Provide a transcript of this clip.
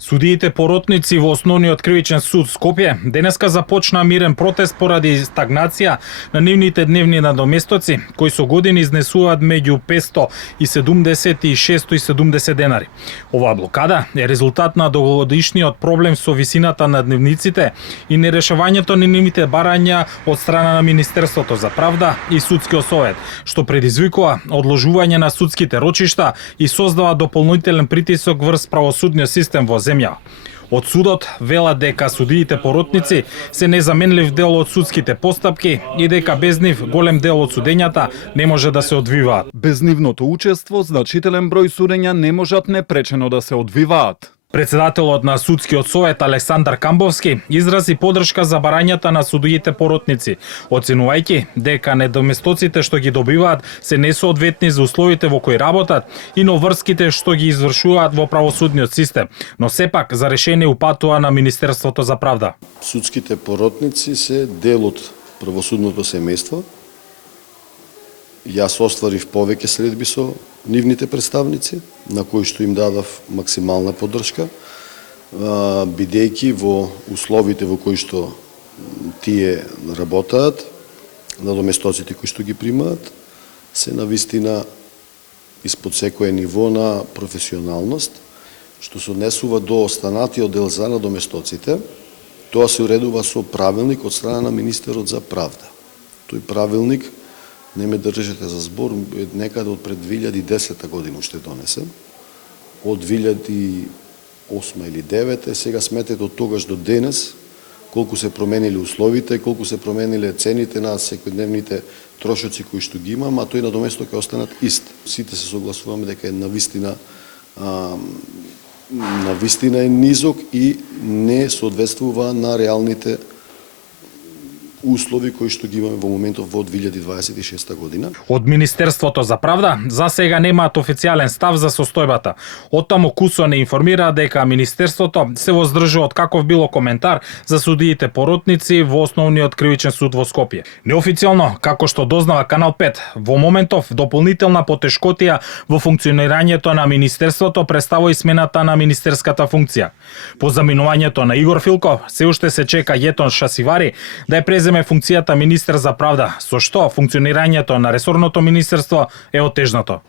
Судиите поротници во Основниот кривичен суд Скопје денеска започна мирен протест поради стагнација на нивните дневни надоместоци, кои со години изнесуваат меѓу 570 и 670 денари. Оваа блокада е резултат на долгогодишниот проблем со висината на дневниците и нерешавањето на нивните барања од страна на Министерството за правда и Судскиот совет, што предизвикува одложување на судските рочишта и создава дополнителен притисок врз правосудниот систем во земја. Од судот велат дека судиите поротници се незаменлив дел од судските постапки и дека без нив голем дел од судењата не може да се одвиваат. Без нивното учество, значителен број судења не можат непречено да се одвиваат. Председателот на Судскиот совет Александар Камбовски изрази поддршка за барањата на судиите поротници, оценувајќи дека недоместоците што ги добиваат се несоодветни за условите во кои работат и новрските што ги извршуваат во правосудниот систем, но сепак за решение упатува на Министерството за правда. Судските поротници се дел од правосудното семејство. Јас остварив повеќе средби со нивните представници, на кои што им дадав максимална поддршка, бидејќи во условите во кои што тие работаат, надоместоците кои што ги примаат, се навистина испод секое ниво на професионалност, што се однесува до останатиот дел за надоместоците. Тоа се уредува со правилник од страна на министерот за правда. Тој правилник, не ме држите за збор, некаде од пред 2010 година уште донесен. Од 2008 или 2009, сега сметете од тогаш до денес, колку се променили условите, колку се промениле цените на секојдневните трошоци кои што ги имам, а тој надоместо ќе останат ист. Сите се согласуваме дека е навистина е низок и не соодветствува на реалните услови кои што ги имаме во моментов во 2026 година. Од Министерството за правда за сега немаат официјален став за состојбата. Оттаму КУСО не информира дека Министерството се воздржува од каков било коментар за судиите поротници во Основниот кривичен суд во Скопје. Неофицијално, како што дознава Канал 5, во моментов дополнителна потешкотија во функционирањето на Министерството представува и смената на министерската функција. По заминувањето на Игор Филков, се уште се чека Јетон Шасивари да ја преземе функцијата министер за правда, со што функционирањето на ресорното министерство е отежнато.